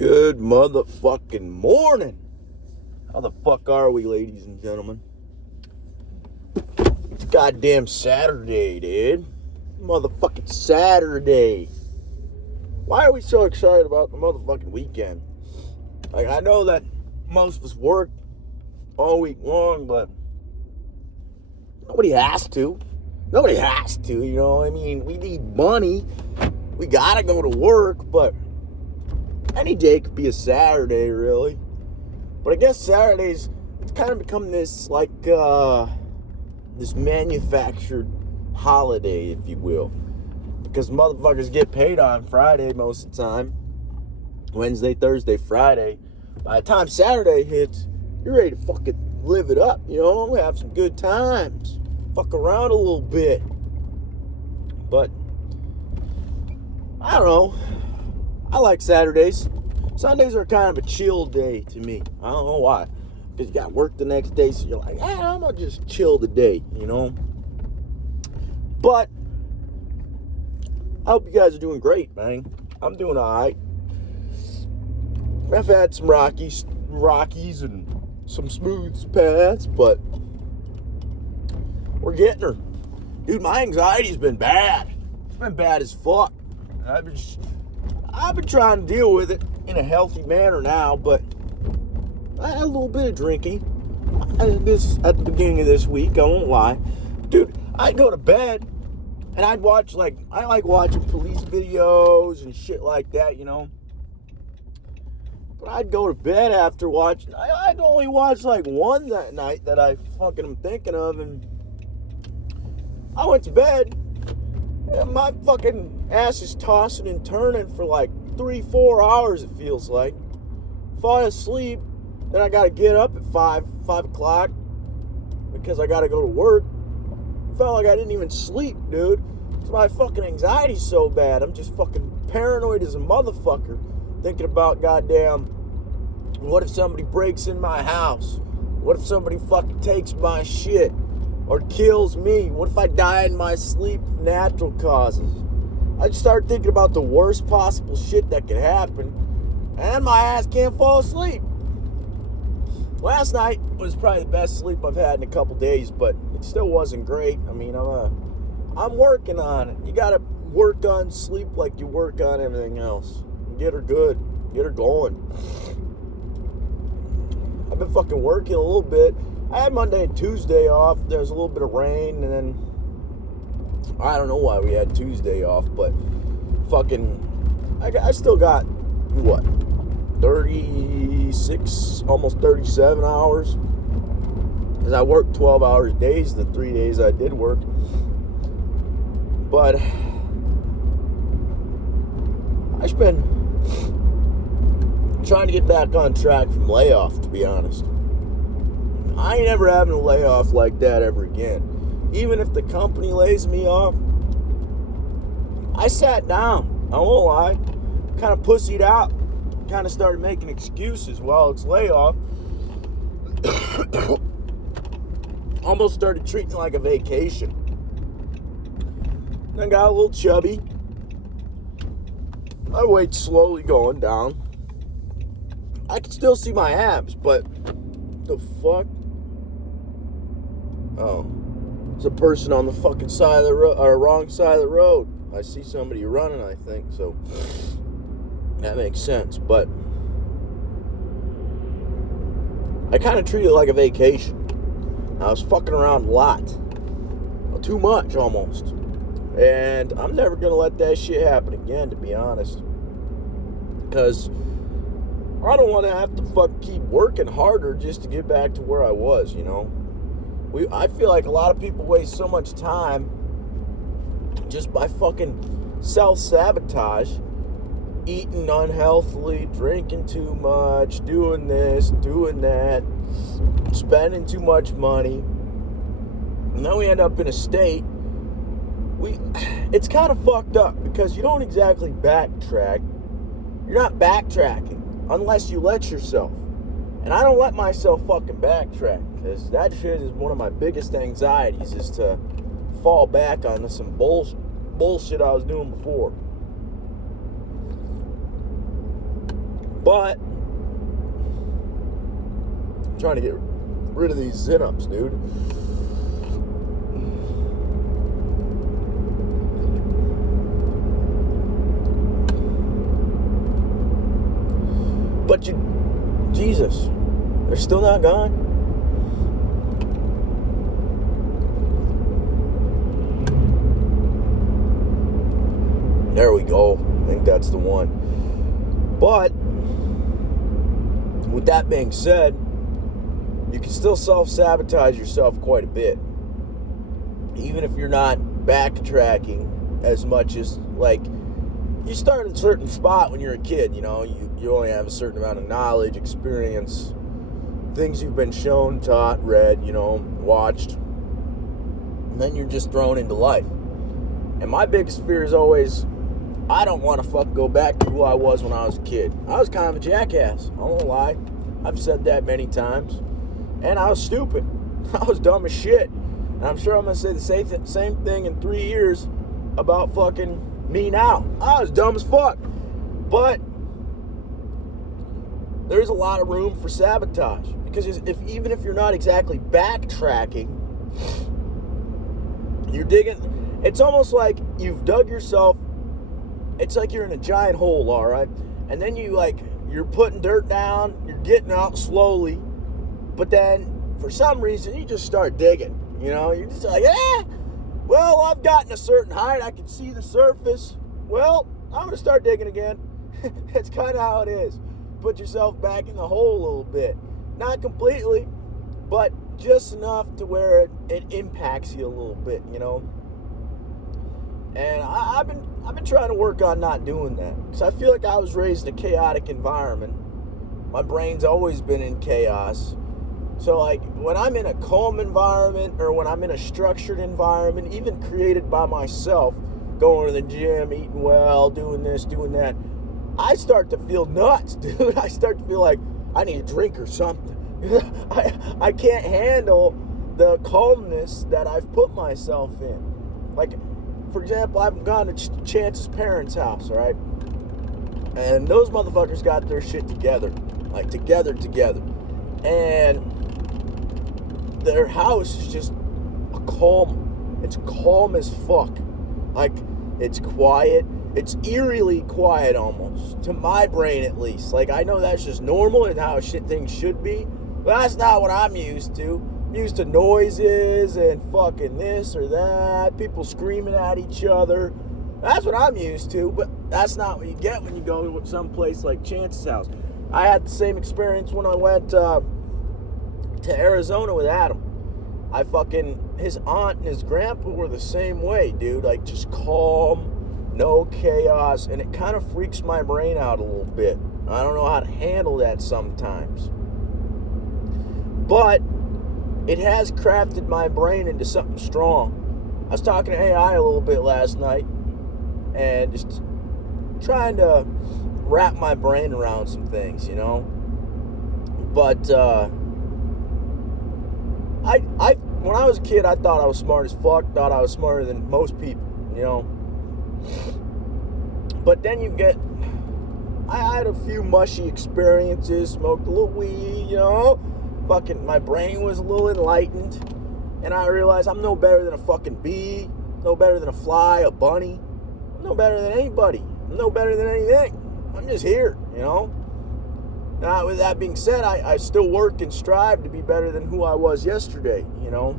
Good motherfucking morning. How the fuck are we, ladies and gentlemen? It's goddamn Saturday, dude. Motherfucking Saturday. Why are we so excited about the motherfucking weekend? Like, I know that most of us work all week long, but nobody has to. Nobody has to, you know? I mean, we need money. We gotta go to work, but any day could be a Saturday, really. But I guess Saturdays, it's kind of become this, like, this manufactured holiday, if you will. Because motherfuckers get paid on Friday most of the time. Wednesday, Thursday, Friday. By the time Saturday hits, you're ready to fucking live it up, you know? Have some good times. Fuck around a little bit. But, I don't know. I like Saturdays. Sundays are kind of a chill day to me. I don't know why. Because you got work the next day, so you're like, I'm going to just chill today, you know? But, I hope you guys are doing great, man. I'm doing alright. I've had some rockies and some smooth paths, but we're getting her. Dude, my anxiety's been bad. It's been bad as fuck. I've been trying to deal with it in a healthy manner now, but I had a little bit of drinking at the beginning of this week, I won't lie. Dude, I'd go to bed and I'd watch, I like watching police videos and shit like that, you know? But I'd go to bed after watching, I'd only watch one that night that I fucking am thinking of, and I went to bed. And my fucking ass is tossing and turning for 3-4 hours, it feels like. Fall asleep, then I gotta get up at 5 o'clock because I gotta go to work. Felt like I didn't even sleep, dude. It's my fucking anxiety's so bad. I'm just fucking paranoid as a motherfucker. Thinking about goddamn, what if somebody breaks in my house? What if somebody fucking takes my shit? Or kills me? What if I die in my sleep of natural causes? I just start thinking about the worst possible shit that could happen, and my ass can't fall asleep. Last night was probably the best sleep I've had in a couple days, but it still wasn't great. I mean, I'm working on it. You gotta work on sleep like you work on everything else. Get her good. Get her going. I've been fucking working a little bit. I had Monday and Tuesday off. There was a little bit of rain, and then I don't know why we had Tuesday off, but fucking I still got, 36, almost 37 hours, because I worked 12 hours days the 3 days I did work. But I've just been trying to get back on track from layoff, to be honest. I ain't ever having a layoff like that ever again. Even if the company lays me off, I sat down. I won't lie. Kind of pussied out. Kind of started making excuses while it's layoff. Almost started treating it like a vacation. Then got a little chubby. My weight's slowly going down. I can still see my abs, but the fuck? Oh, there's a person on the fucking side of the road, or wrong side of the road. I see somebody running, I think, so that makes sense. But I kind of treat it like a vacation. I was fucking around a lot, too much almost, and I'm never gonna let that shit happen again, to be honest, because I don't want to have to keep working harder just to get back to where I was, you know? I feel like a lot of people waste so much time just by fucking self-sabotage, eating unhealthily, drinking too much, doing this, doing that, spending too much money. And then we end up in a state, it's kind of fucked up because you don't exactly backtrack. You're not backtracking unless you let yourself. And I don't let myself fucking backtrack, because that shit is one of my biggest anxieties, is to fall back on some bullshit I was doing before. But I'm trying to get rid of these sit-ups, dude. But Jesus, they're still not gone. There we go. I think that's the one. But with that being said, you can still self-sabotage yourself quite a bit. Even if you're not backtracking as much as, like, you start at a certain spot when you're a kid, you know, you only have a certain amount of knowledge, experience, things you've been shown, taught, read, you know, watched, and then you're just thrown into life. And my biggest fear is always, I don't want to go back to who I was when I was a kid. I was kind of a jackass, I won't lie. I've said that many times. And I was stupid. I was dumb as shit. And I'm sure I'm going to say the same thing in 3 years about fucking me now. I was dumb as fuck. But there's a lot of room for sabotage. Because even if you're not exactly backtracking, you're digging. It's almost like you've dug yourself. It's like you're in a giant hole, all right? And then you're putting dirt down. You're getting out slowly. But then, for some reason, you just start digging. You know, you're just like, well, I've gotten a certain height. I can see the surface. Well, I'm going to start digging again. That's kind of how it is. Put yourself back in the hole a little bit. Not completely, but just enough to where it impacts you a little bit, you know. And I've been trying to work on not doing that. Because I feel like I was raised in a chaotic environment. My brain's always been in chaos. So, like, when I'm in a calm environment or when I'm in a structured environment, even created by myself, going to the gym, eating well, doing this, doing that, I start to feel nuts, dude. I start to feel like I need a drink or something. I can't handle the calmness that I've put myself in. Like, for example, I've gone to Chance's parents' house, all right? And those motherfuckers got their shit together. Like, together. And their house is just it's calm as fuck. Like, it's quiet. It's eerily quiet almost, to my brain at least. Like, I know that's just normal and how things should be, but that's not what I'm used to. I'm used to noises and fucking this or that, people screaming at each other. That's what I'm used to, but that's not what you get when you go to some place like Chance's house. I had the same experience when I went to Arizona with Adam. His aunt and his grandpa were the same way, dude. Like, just calm, no chaos, and it kind of freaks my brain out a little bit. I don't know how to handle that sometimes. But it has crafted my brain into something strong. I was talking to AI a little bit last night and just trying to wrap my brain around some things, you know. But when I was a kid, I thought I was smart as fuck, thought I was smarter than most people, you know. But then I had a few mushy experiences, smoked a little weed, you know. Fucking, my brain was a little enlightened. And I realized I'm no better than a fucking bee, no better than a fly, a bunny. I'm no better than anybody. I'm no better than anything. I'm just here, you know. Now, with that being said, I still work and strive to be better than who I was yesterday, you know.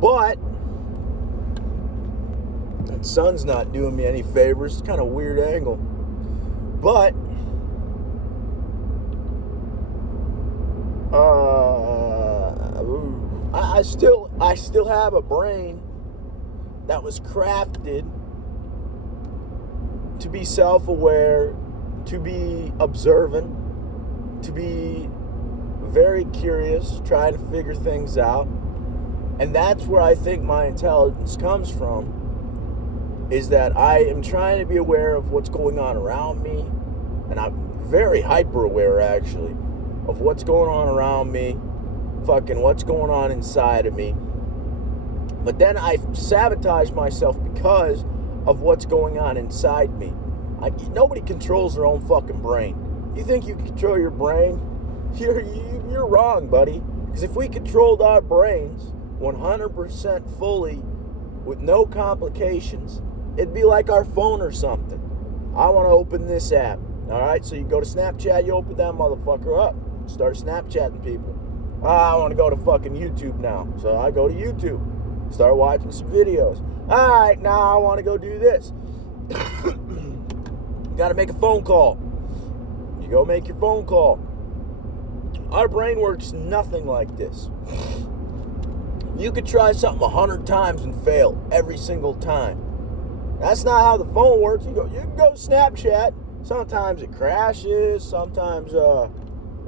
But that sun's not doing me any favors. It's kind of a weird angle. But I still have a brain that was crafted to be self-aware, to be observant, to be very curious, trying to figure things out. And that's where I think my intelligence comes from, is that I am trying to be aware of what's going on around me. And I'm very hyper aware, actually, of what's going on around me, fucking what's going on inside of me. But then I sabotage myself because of what's going on inside me. Nobody controls their own fucking brain. You think you can control your brain? You're wrong, buddy. Because if we controlled our brains 100% fully with no complications, it'd be like our phone or something. I want to open this app. All right, so you go to Snapchat, you open that motherfucker up. Start Snapchatting people. I want to go to fucking YouTube now. So I go to YouTube. Start watching some videos. All right, now I want to go do this. You got to make a phone call. You go make your phone call. Our brain works nothing like this. You could try something 100 times and fail every single time. That's not how the phone works. You can go Snapchat. Sometimes it crashes. Sometimes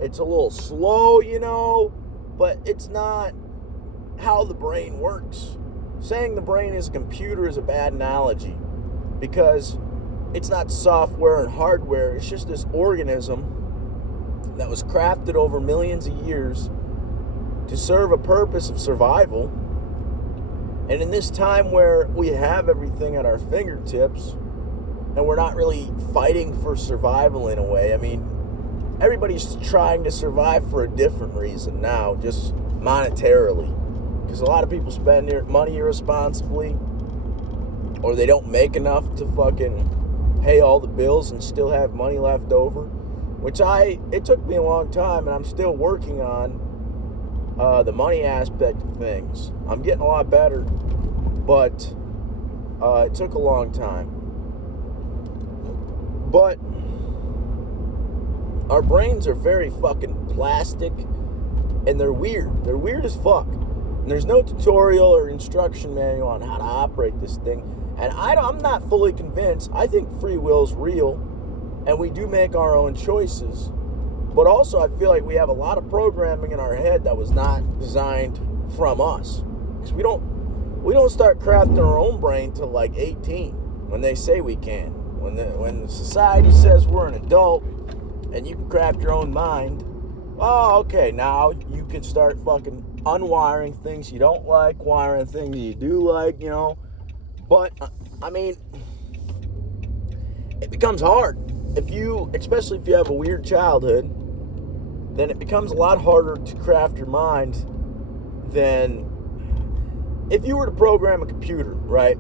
it's a little slow, but it's not how the brain works. Saying the brain is a computer is a bad analogy because it's not software and hardware. It's just this organism that was crafted over millions of years to serve a purpose of survival. And in this time where we have everything at our fingertips and we're not really fighting for survival in a way, I mean, everybody's trying to survive for a different reason now, just monetarily. Because a lot of people spend their money irresponsibly, or they don't make enough to fucking pay all the bills and still have money left over. Which it took me a long time, and I'm still working on the money aspect of things. I'm getting a lot better, but it took a long time. But our brains are very fucking plastic, and they're weird. They're weird as fuck. And there's no tutorial or instruction manual on how to operate this thing. And I'm not fully convinced. I think free will's real, and we do make our own choices. But also, I feel like we have a lot of programming in our head that was not designed from us. Because we don't start crafting our own brain till like 18, when they say we can. When the society says we're an adult and you can craft your own mind, oh, okay, now you can start fucking unwiring things you don't like, wiring things you do like, But, I mean, it becomes hard. Especially if you have a weird childhood, then it becomes a lot harder to craft your mind than if you were to program a computer, right?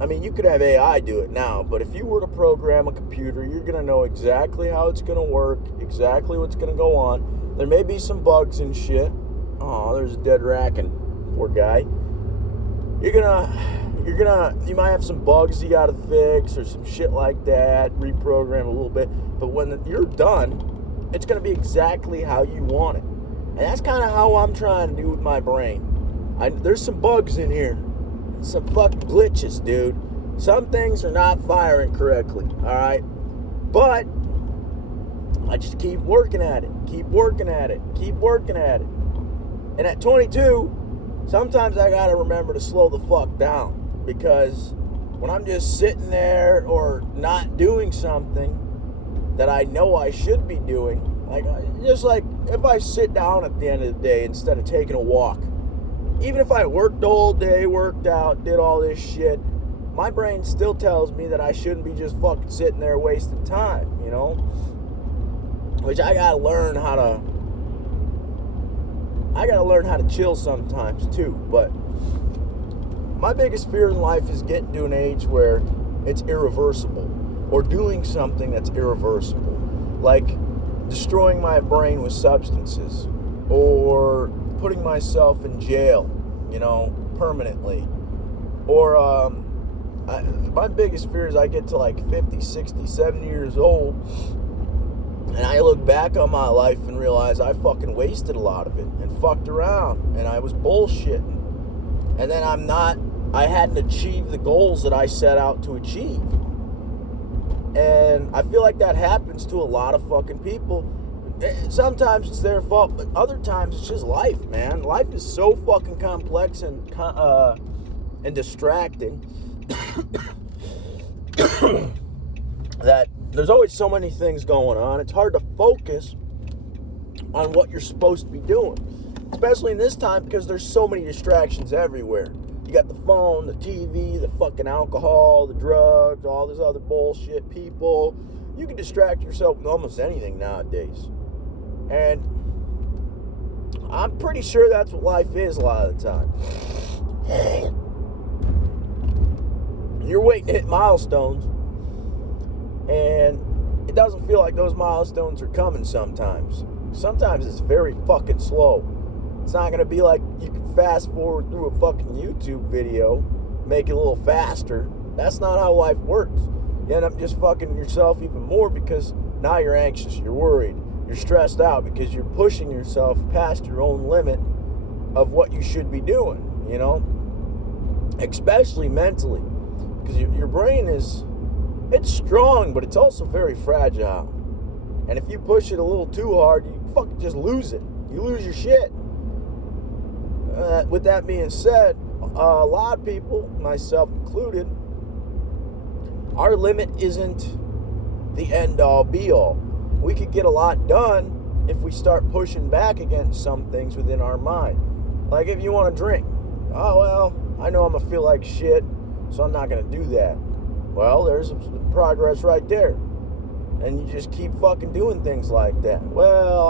I mean, you could have AI do it now, but if you were to program a computer, you're going to know exactly how it's going to work, exactly what's going to go on. There may be some bugs and shit. Oh, there's a dead racken. Poor guy. You might have some bugs you gotta fix or some shit like that, reprogram a little bit, but when you're done, it's gonna be exactly how you want it. And that's kind of how I'm trying to do with my brain. There's some bugs in here, some fucking glitches, dude. Some things are not firing correctly, alright? But I just keep working at it, And at 22, sometimes I gotta remember to slow the fuck down. Because when I'm just sitting there or not doing something that I know I should be doing, just like if I sit down at the end of the day instead of taking a walk, even if I worked the whole day, worked out, did all this shit, my brain still tells me that I shouldn't be just fucking sitting there wasting time, Which I gotta learn how to chill sometimes too, but my biggest fear in life is getting to an age where it's irreversible, or doing something that's irreversible, like destroying my brain with substances, or putting myself in jail, permanently, or my biggest fear is I get to like 50, 60, 70 years old, and I look back on my life and realize I fucking wasted a lot of it, and fucked around, and I was bullshitting. And then I hadn't achieved the goals that I set out to achieve. And I feel like that happens to a lot of fucking people. Sometimes it's their fault, but other times it's just life, man. Life is so fucking complex and distracting that there's always so many things going on. It's hard to focus on what you're supposed to be doing. Especially in this time because there's so many distractions everywhere. You got the phone, the TV, the fucking alcohol, the drugs, all this other bullshit, people. You can distract yourself with almost anything nowadays. And I'm pretty sure that's what life is a lot of the time. You're waiting to hit milestones, and it doesn't feel like those milestones are coming sometimes. Sometimes it's very fucking slow. It's not going to be like you can fast forward through a fucking YouTube video, make it a little faster. That's not how life works. You end up just fucking yourself even more because now you're anxious, you're worried, you're stressed out because you're pushing yourself past your own limit of what you should be doing, you know? Especially mentally. Because your brain it's strong, but it's also very fragile. And if you push it a little too hard, you fucking just lose it. You lose your shit. With that being said, a lot of people, myself included, our limit isn't the end-all, be-all. We could get a lot done if we start pushing back against some things within our mind. Like if you want to drink. Oh, well, I know I'm going to feel like shit, so I'm not going to do that. Well, there's progress right there. And you just keep fucking doing things like that. Well,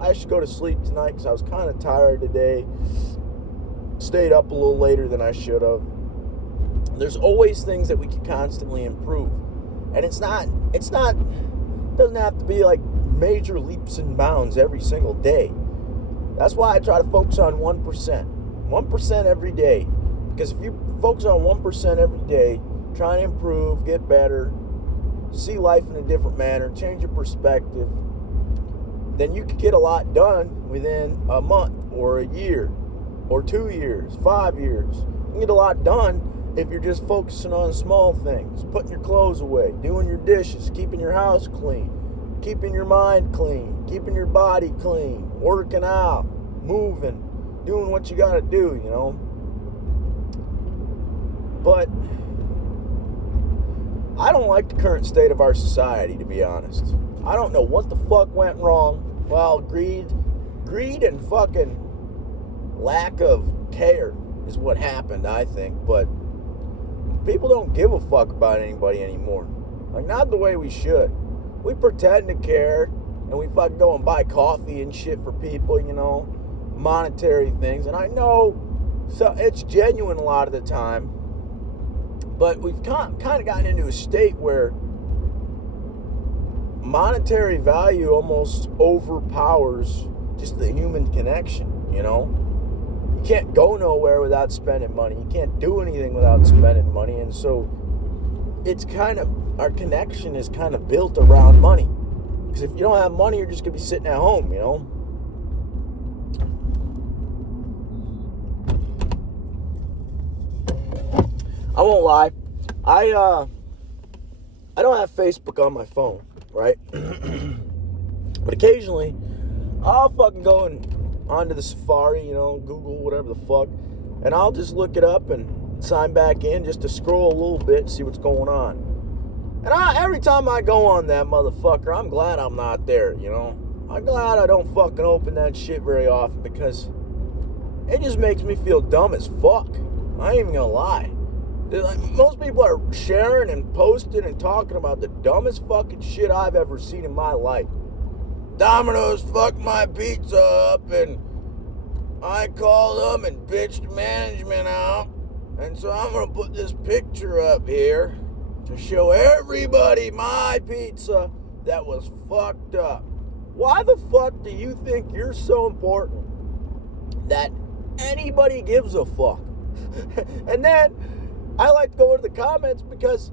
I should go to sleep tonight because I was kind of tired today. Stayed up a little later than I should have. There's always things that we can constantly improve. And it doesn't have to be like major leaps and bounds every single day. That's why I try to focus on 1%. 1% every day. Because if you focus on 1% every day, try and improve, get better, see life in a different manner, change your perspective, then you could get a lot done within a month or a year or 2 years, 5 years. You can get a lot done if you're just focusing on small things, putting your clothes away, doing your dishes, keeping your house clean, keeping your mind clean, keeping your body clean, working out, moving, doing what you got to do, you know. But I don't like the current state of our society, to be honest. I don't know what the fuck went wrong. Well, greed and fucking lack of care is what happened, I think. But people don't give a fuck about anybody anymore. Like, not the way we should. We pretend to care, and we fucking go and buy coffee and shit for people, you know, monetary things. And I know so it's genuine a lot of the time. But we've kind of gotten into a state where monetary value almost overpowers just the human connection, you know? You can't go nowhere without spending money. You can't do anything without spending money. And so it's kind of, our connection is kind of built around money. Because if you don't have money, you're just going to be sitting at home, you know? I won't lie. I don't have Facebook on my phone, right? But occasionally, I'll fucking go onto the Safari, you know, Google, whatever the fuck, and I'll just look it up and sign back in just to scroll a little bit and see what's going on. And every time I go on that motherfucker, I'm glad I'm not there, you know? I'm glad I don't fucking open that shit very often because it just makes me feel dumb as fuck. I ain't even gonna lie. Most people are sharing and posting and talking about the dumbest fucking shit I've ever seen in my life. Domino's fucked my pizza up and I called them and bitched management out. And so I'm going to put this picture up here to show everybody my pizza that was fucked up. Why the fuck do you think you're so important that anybody gives a fuck? And then I like to go into the comments because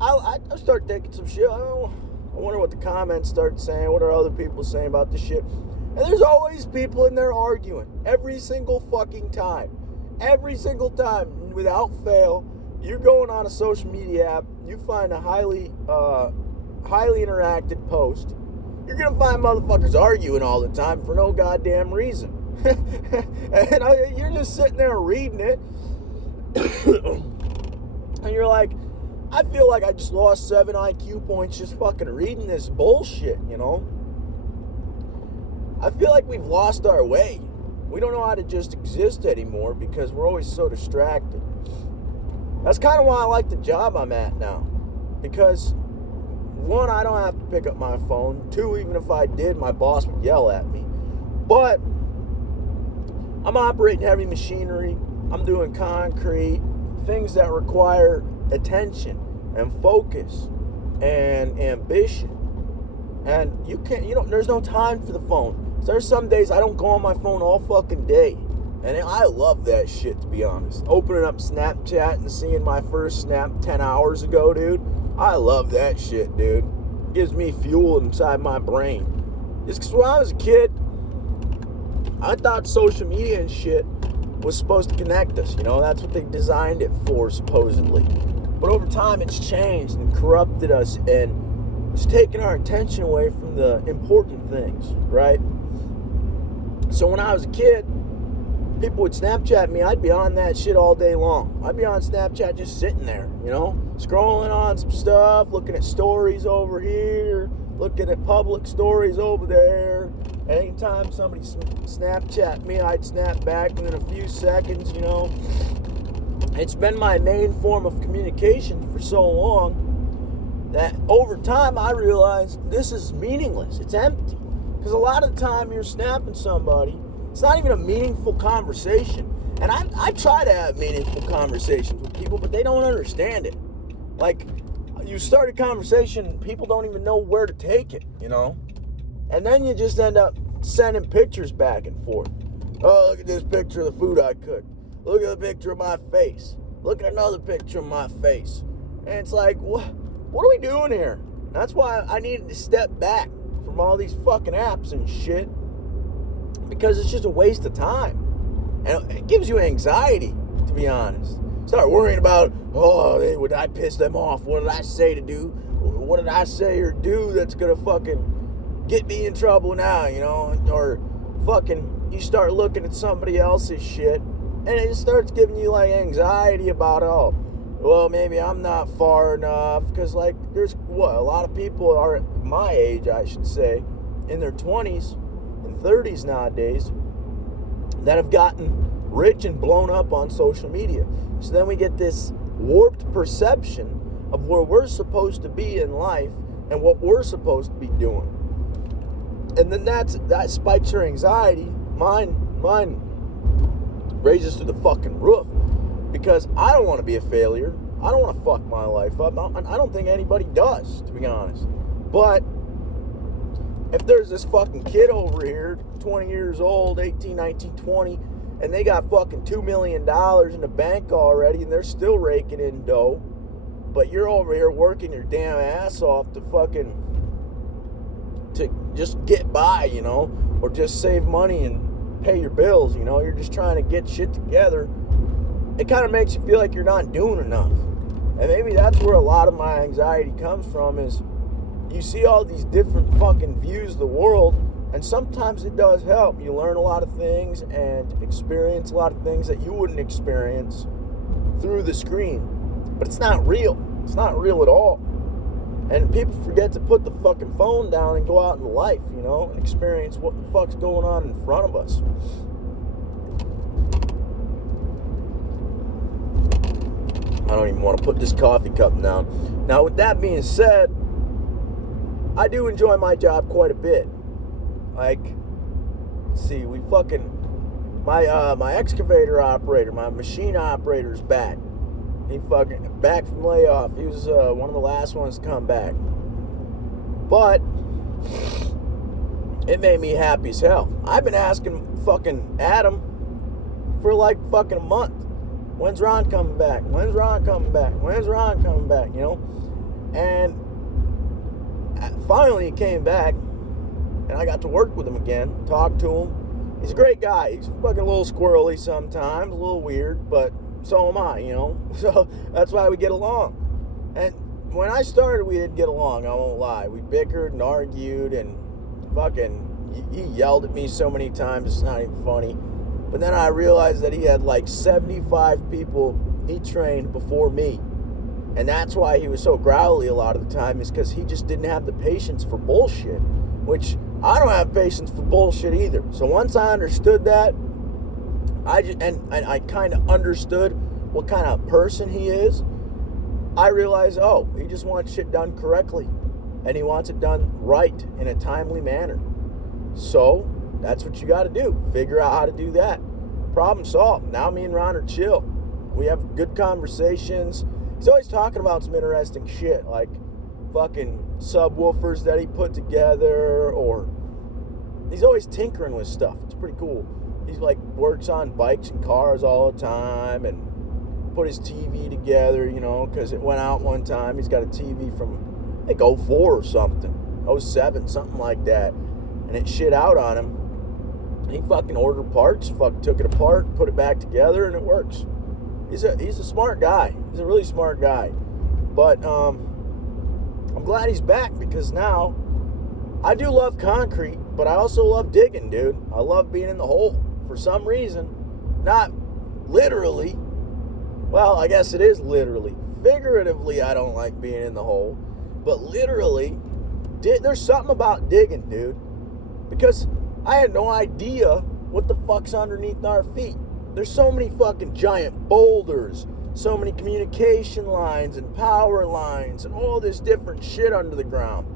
I start thinking some shit. I wonder what the comments start saying. What are other people saying about the shit? And there's always people in there arguing. Every single fucking time. Every single time, without fail, you're going on a social media app, you find a highly interacted post. You're going to find motherfuckers arguing all the time for no goddamn reason. And you're just sitting there reading it. And you're like, I feel like I just lost 7 IQ points just fucking reading this bullshit, you know? I feel like we've lost our way. We don't know how to just exist anymore because we're always so distracted. That's kind of why I like the job I'm at now. Because, one, I don't have to pick up my phone. Two, even if I did, my boss would yell at me. But I'm operating heavy machinery. I'm doing concrete, things that require attention and focus and ambition. And there's no time for the phone. So there's some days I don't go on my phone all fucking day. And I love that shit, to be honest. Opening up Snapchat and seeing my first snap 10 hours ago, dude. I love that shit, dude. It gives me fuel inside my brain. Just because when I was a kid, I thought social media and shit was supposed to connect us. That's what they designed it for, supposedly. But over time, it's changed and corrupted us and it's taken our attention away from the important things, right? So when I was a kid, people would Snapchat me. I'd be on that shit all day long. I'd be on Snapchat just sitting there, scrolling on some stuff, looking at stories over here, looking at public stories over there. Anytime somebody Snapchat me, I'd snap back within a few seconds, It's been my main form of communication for so long that over time I realized this is meaningless. It's empty. Because a lot of the time you're snapping somebody, it's not even a meaningful conversation. And I try to have meaningful conversations with people, but they don't understand it. Like, you start a conversation, people don't even know where to take it, And then you just end up sending pictures back and forth. Oh, look at this picture of the food I cooked. Look at the picture of my face. Look at another picture of my face. And it's like, what are we doing here? That's why I needed to step back from all these fucking apps and shit. Because it's just a waste of time. And it gives you anxiety, to be honest. Start worrying about, would I piss them off? What did I say to do? What did I say or do that's going to fucking get me in trouble now, Or fucking, you start looking at somebody else's shit, and it just starts giving you, anxiety about, maybe I'm not far enough. Because, there's, a lot of people are my age, I should say, in their 20s and 30s nowadays, that have gotten rich and blown up on social media. So then we get this warped perception of where we're supposed to be in life and what we're supposed to be doing. And then that spikes your anxiety. Mine raises to the fucking roof because I don't want to be a failure. I don't want to fuck my life up. I don't think anybody does, to be honest. But if there's this fucking kid over here, 20 years old, 18, 19, 20, and they got fucking $2 million in the bank already, and they're still raking in dough, but you're over here working your damn ass off to just get by, or just save money and pay your bills, you're just trying to get shit together. It kind of makes you feel like you're not doing enough. And maybe that's where a lot of my anxiety comes from, is you see all these different fucking views of the world, and sometimes it does help. You learn a lot of things and experience a lot of things that you wouldn't experience through the screen. But it's not real. It's not real at all. And people forget to put the fucking phone down and go out in life, and experience what the fuck's going on in front of us. I don't even want to put this coffee cup down. Now, with that being said, I do enjoy my job quite a bit. My excavator operator, my machine operator's back. He fucking back from layoff. He was one of the last ones to come back. But it made me happy as hell. I've been asking fucking Adam for fucking a month. When's Ron coming back? When's Ron coming back? When's Ron coming back? And finally he came back, and I got to work with him again, talk to him. He's a great guy. He's fucking a little squirrely sometimes, a little weird, but so am I, So that's why we get along. And when I started, we didn't get along, I won't lie. We bickered and argued, and fucking, he yelled at me so many times, it's not even funny. But then I realized that he had 75 people he trained before me. And that's why he was so growly a lot of the time, is because he just didn't have the patience for bullshit, which I don't have patience for bullshit either. So once I understood that, I kind of understood what kind of person he is, I realize, oh, he just wants shit done correctly. And he wants it done right in a timely manner. So, that's what you got to do. Figure out how to do that. Problem solved. Now me and Ron are chill. We have good conversations. He's always talking about some interesting shit, like fucking subwoofers that he put together, or he's always tinkering with stuff. It's pretty cool. He's like works on bikes and cars all the time, and put his TV together, you know, because it went out one time. He's got a TV from, I think, 04 or something, 07, something like that, and it shit out on him. He fucking ordered parts, took it apart, put it back together, and it works. He's a smart guy. He's a really smart guy. But I'm glad he's back, because now I do love concrete, but I also love digging, dude. I love being in the hole for some reason. Not literally. Well, I guess it is literally. Figuratively, I don't like being in the hole. But literally, there's something about digging, dude. Because I had no idea what the fuck's underneath our feet. There's so many fucking giant boulders, so many communication lines and power lines and all this different shit under the ground.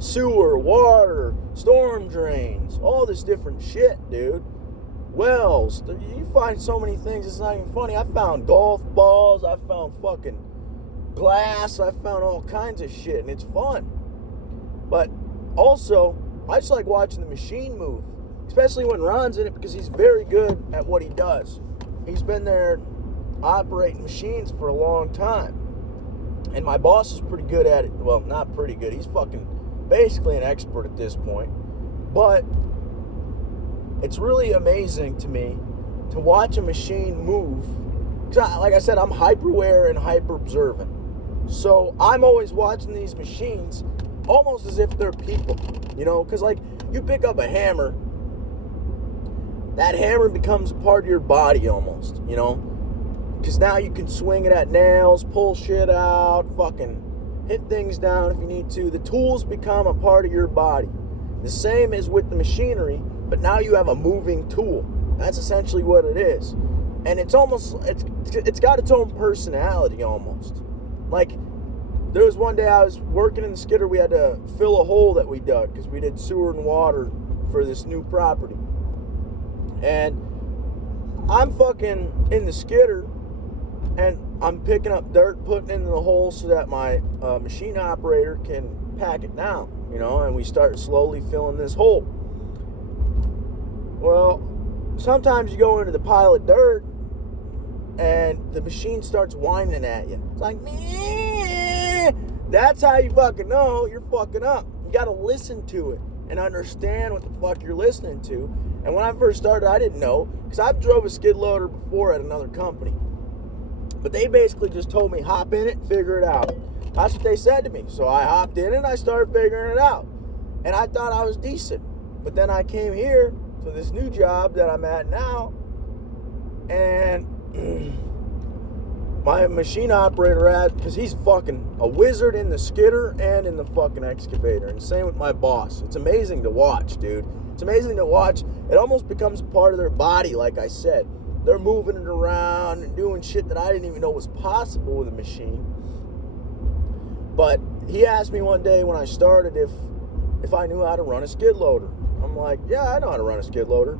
Sewer, water, storm drains, all this different shit, dude. Wells, you find so many things, it's not even funny. I found golf balls, I found fucking glass, I found all kinds of shit, and it's fun. But also, I just like watching the machine move, especially when Ron's in it, because he's very good at what he does. He's been there operating machines for a long time. And my boss is pretty good at it. Well, not pretty good. He's fucking basically an expert at this point. But it's really amazing to me to watch a machine move. Because, like I said, I'm hyper-aware and hyper-observant. So I'm always watching these machines almost as if they're people. You know, because like you pick up a hammer, that hammer becomes a part of your body almost, you know? Because now you can swing it at nails, pull shit out, fucking hit things down if you need to. The tools become a part of your body. The same is with the machinery, but now you have a moving tool. That's essentially what it is. And it's almost, it's got its own personality almost. Like, there was one day I was working in the skidder, we had to fill a hole that we dug, because we did sewer and water for this new property. And I'm fucking in the skidder, and I'm picking up dirt, putting it in the hole so that my machine operator can pack it down, you know, and we start slowly filling this hole. Well, sometimes you go into the pile of dirt, and the machine starts whining at you. It's like, meh. That's how you fucking know you're fucking up. You gotta listen to it and understand what the fuck you're listening to. And when I first started, I didn't know, because I've drove a skid loader before at another company. But they basically just told me, hop in it and figure it out. That's what they said to me. So I hopped in and I started figuring it out. And I thought I was decent. But then I came here to this new job that I'm at now, and my machine operator, because he's fucking a wizard in the skidder and in the fucking excavator. And same with my boss. It's amazing to watch, dude. It's amazing to watch. It almost becomes part of their body, like I said. They're moving it around and doing shit that I didn't even know was possible with a machine. But he asked me one day when I started if I knew how to run a skid loader. I'm like, yeah, I know how to run a skid loader.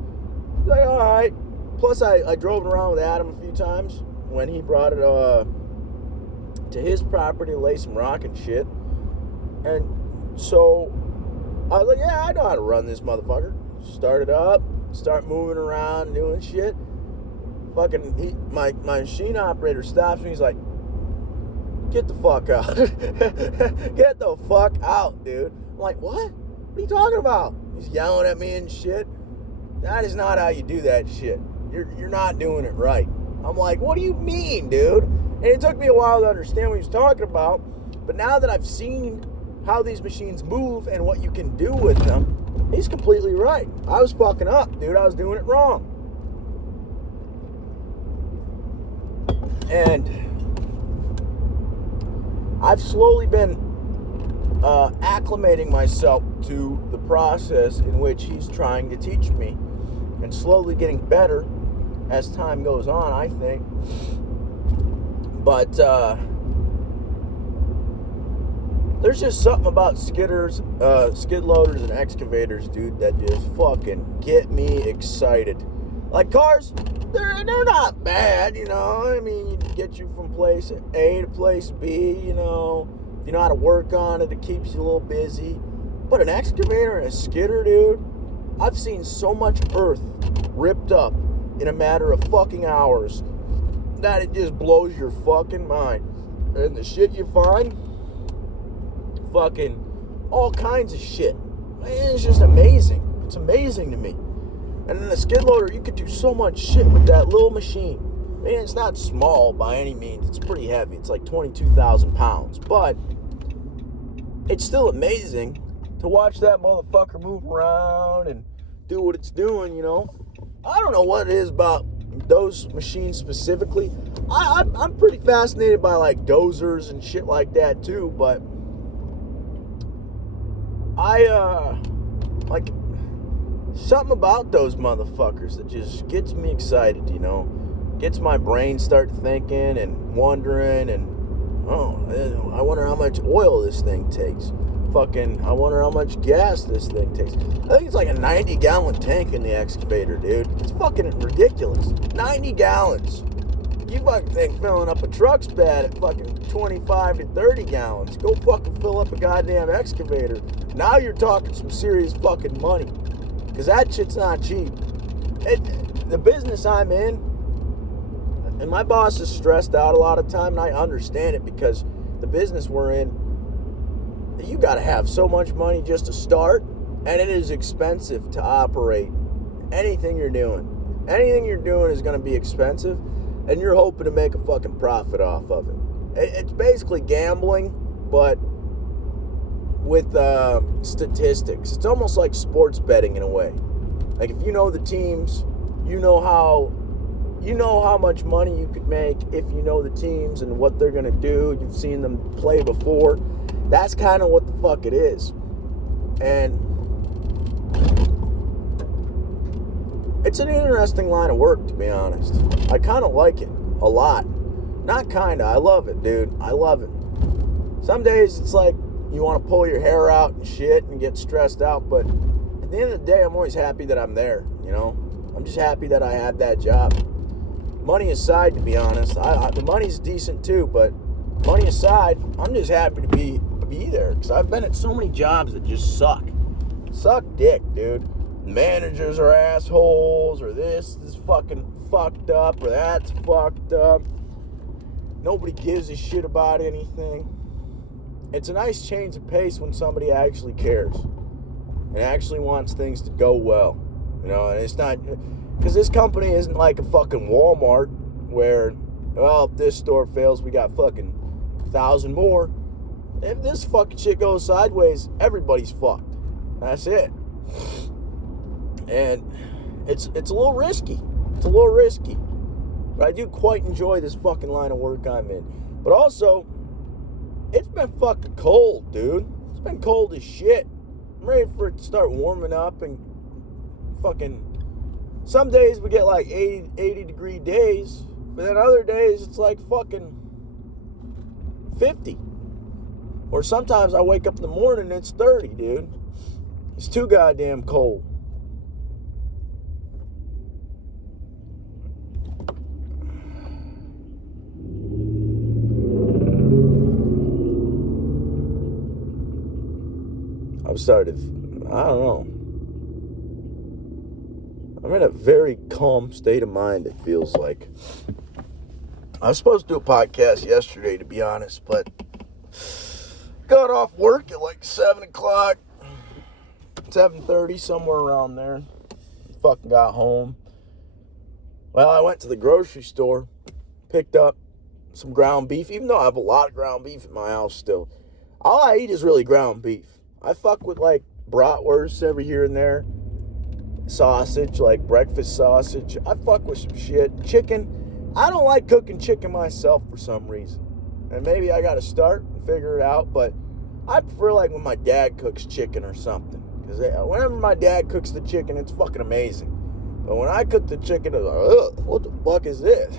He's like, all right. Plus, I drove it around with Adam a few times when he brought it to his property to lay some rock and shit. And so I was like, yeah, I know how to run this motherfucker. Start it up, start moving around, doing shit. Fucking, my machine operator stops me. He's like, get the fuck out. Get the fuck out, dude. I'm like, what? What are you talking about? He's yelling at me and shit. That is not how you do that shit. You're not doing it right. I'm like, what do you mean, dude? And it took me a while to understand what he was talking about. But now that I've seen how these machines move and what you can do with them, he's completely right. I was fucking up, dude. I was doing it wrong. And I've slowly been acclimating myself to the process in which he's trying to teach me, and slowly getting better as time goes on, I think. But there's just something about skid loaders and excavators, dude, that just fucking get me excited. Like cars, they're not bad, you know. I mean, you get you from place A to place B, you know. If you know how to work on it, it keeps you a little busy. But an excavator and a skidder, dude, I've seen so much earth ripped up in a matter of fucking hours that it just blows your fucking mind. And the shit you find, fucking all kinds of shit. It's just amazing. It's amazing to me. And in the skid loader, you could do so much shit with that little machine. I mean, it's not small by any means. It's pretty heavy. It's like 22,000 pounds. But it's still amazing to watch that motherfucker move around and do what it's doing, you know. I don't know what it is about those machines specifically. I'm pretty fascinated by like dozers and shit like that too, but like something about those motherfuckers that just gets me excited, you know. Gets my brain start thinking and wondering and I wonder how much oil this thing takes. I wonder how much gas this thing takes. I think it's like a 90-gallon tank in the excavator, dude. It's fucking ridiculous. 90 gallons. You fucking think filling up a truck's bad at fucking 25 to 30 gallons. Go fucking fill up a goddamn excavator. Now you're talking some serious fucking money. Because that shit's not cheap. The business I'm in, and my boss is stressed out a lot of time, and I understand it because the business we're in, you got to have so much money just to start, and it is expensive to operate anything you're doing. Anything you're doing is going to be expensive, and you're hoping to make a fucking profit off of it. It's basically gambling, but with statistics. It's almost like sports betting in a way. Like if you know the teams, you know how much money you could make if you know the teams and what they're going to do. You've seen them play before. That's kind of what the fuck it is. And it's an interesting line of work, to be honest. I kind of like it a lot. Not kind of. I love it, dude. I love it. Some days it's like you want to pull your hair out and shit and get stressed out. But at the end of the day, I'm always happy that I'm there, you know? I'm just happy that I have that job. Money aside, to be honest. The money's decent too, but money aside, I'm just happy to be there because I've been at so many jobs that just suck dick, dude. Managers are assholes, or this is fucking fucked up, or that's fucked up. Nobody gives a shit about anything. It's a nice change of pace when somebody actually cares and actually wants things to go well, you know. And it's not because this company isn't like a fucking Walmart where, well, if this store fails, we got fucking 1,000 more. If this fucking shit goes sideways, everybody's fucked. That's it. And it's a little risky. It's a little risky. But I do quite enjoy this fucking line of work I'm in. But also, it's been fucking cold, dude. It's been cold as shit. I'm ready for it to start warming up and fucking... Some days we get like 80 degree days. But then other days it's like fucking 50. Or sometimes I wake up in the morning and it's 30, dude. It's too goddamn cold. I don't know. I'm in a very calm state of mind, it feels like. I was supposed to do a podcast yesterday, to be honest, but got off work at like 7 o'clock, 7:30, somewhere around there. Fucking got home. Well, I went to the grocery store, picked up some ground beef, even though I have a lot of ground beef in my house still. All I eat is really ground beef. I fuck with like bratwurst every here and there. Sausage, like breakfast sausage. I fuck with some shit. Chicken. I don't like cooking chicken myself for some reason. And maybe I gotta start and figure it out, but I prefer like when my dad cooks chicken or something. Because whenever my dad cooks the chicken, it's fucking amazing. But when I cook the chicken, I was like, ugh, what the fuck is this?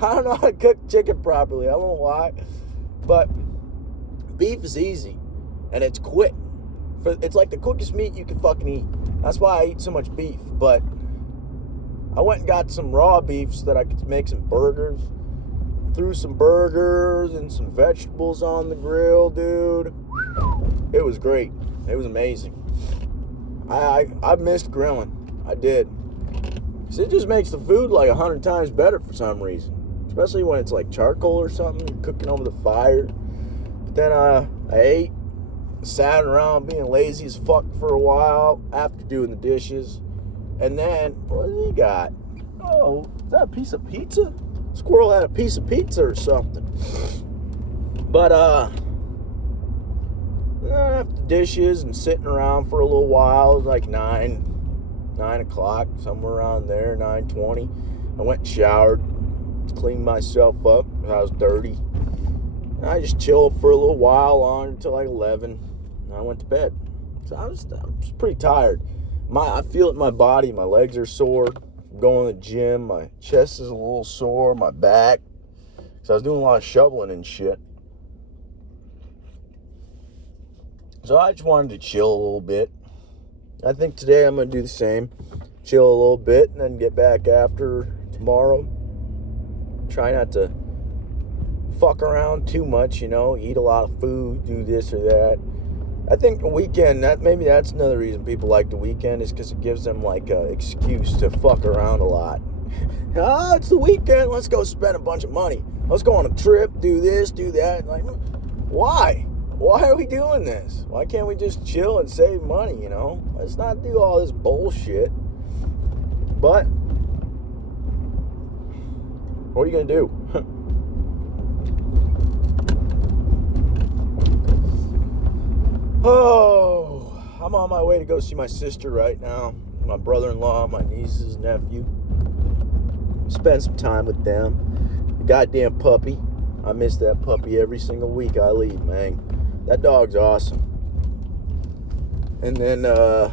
I don't know how to cook chicken properly, I won't lie. But beef is easy, and it's quick. It's like the quickest meat you can fucking eat. That's why I eat so much beef. But I went and got some raw beef so that I could make some burgers. Threw some burgers and some vegetables on the grill, dude. It was great. It was amazing. I missed grilling. I did. 'Cause it just makes the food like 100 times better for some reason. Especially when it's like charcoal or something, you're cooking over the fire. But then I ate, sat around being lazy as fuck for a while after doing the dishes. And then, what do you got? Oh, is that a piece of pizza? Squirrel had a piece of pizza or something. But after dishes and sitting around for a little while, it was like 9 o'clock, somewhere around there, 9:20. I went and showered, cleaned myself up because I was dirty. And I just chilled for a little while on until like 11. And I went to bed. So I was pretty tired. I feel it in my body. My legs are sore. I'm going to the gym. My chest is a little sore. My back. So I was doing a lot of shoveling and shit. So I just wanted to chill a little bit. I think today I'm going to do the same. Chill a little bit and then get back after tomorrow. Try not to fuck around too much, eat a lot of food, do this or that. I think the weekend, maybe that's another reason people like the weekend, is because it gives them like an excuse to fuck around a lot. Oh, it's the weekend, let's go spend a bunch of money. Let's go on a trip, do this, do that. Like, why? Why are we doing this? Why can't we just chill and save money, Let's not do all this bullshit. But what are you going to do? Oh, I'm on my way to go see my sister right now. My brother-in-law, my nieces, nephew. Spend some time with them. The goddamn puppy. I miss that puppy every single week I leave, man. That dog's awesome. And then, I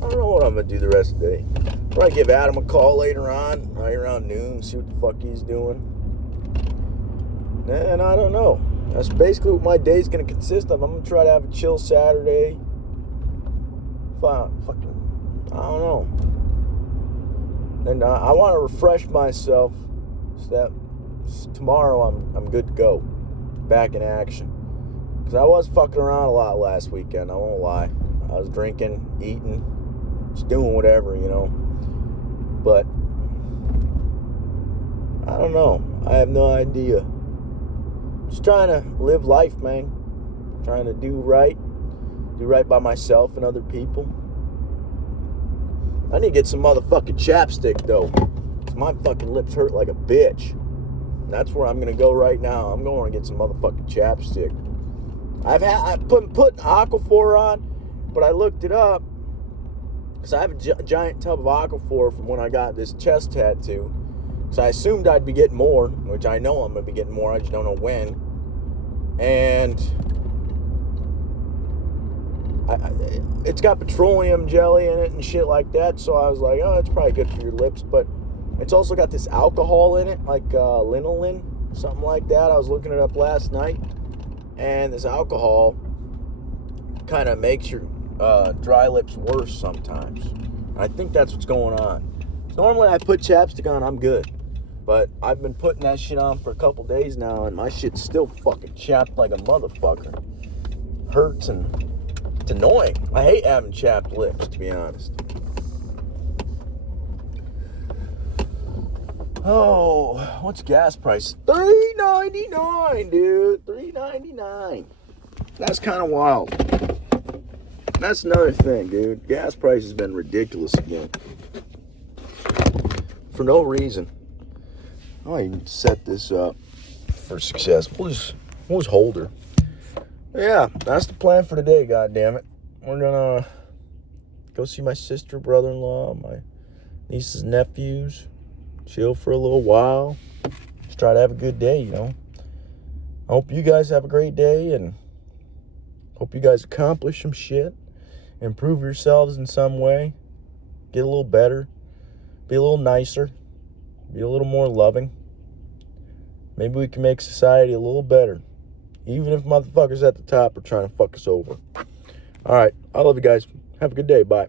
don't know what I'm going to do the rest of the day. Probably give Adam a call later on, right around noon, see what the fuck he's doing. And I don't know. That's basically what my day's going to consist of. I'm going to try to have a chill Saturday. I don't know. And I want to refresh myself so that tomorrow I'm good to go. Back in action. Because I was fucking around a lot last weekend, I won't lie. I was drinking, eating, just doing whatever, But I don't know. I have no idea. Just trying to live life, man. Trying to do right by myself and other people. I need to get some motherfucking chapstick, though. 'Cause my fucking lips hurt like a bitch. And that's where I'm going to go right now. I'm going to get some motherfucking chapstick. I put Aquaphor on, but I looked it up. Because I have a giant tub of Aquaphor from when I got this chest tattoo. So I assumed I'd be getting more, which I know I'm going to be getting more. I just don't know when. And it's got petroleum jelly in it and shit like that. So I was like, oh, it's probably good for your lips. But it's also got this alcohol in it, like linolene, something like that. I was looking it up last night. And this alcohol kind of makes your dry lips worse sometimes. I think that's what's going on. Normally I put chapstick on, I'm good. But I've been putting that shit on for a couple days now, and my shit's still fucking chapped like a motherfucker. Hurts and it's annoying. I hate having chapped lips, to be honest. Oh, what's gas price? $3.99, dude. $3.99. That's kind of wild. That's another thing, dude. Gas price has been ridiculous again. For no reason. I can set this up for success. We'll just hold her. Yeah, that's the plan for today, goddammit. We're gonna go see my sister, brother-in-law, my nieces, nephews. Chill for a little while. Just try to have a good day, I hope you guys have a great day, and hope you guys accomplish some shit. Improve yourselves in some way. Get a little better. be a little nicer, be a little more loving. Maybe we can make society a little better, even if motherfuckers at the top are trying to fuck us over. All right, I love you guys. Have a good day. Bye.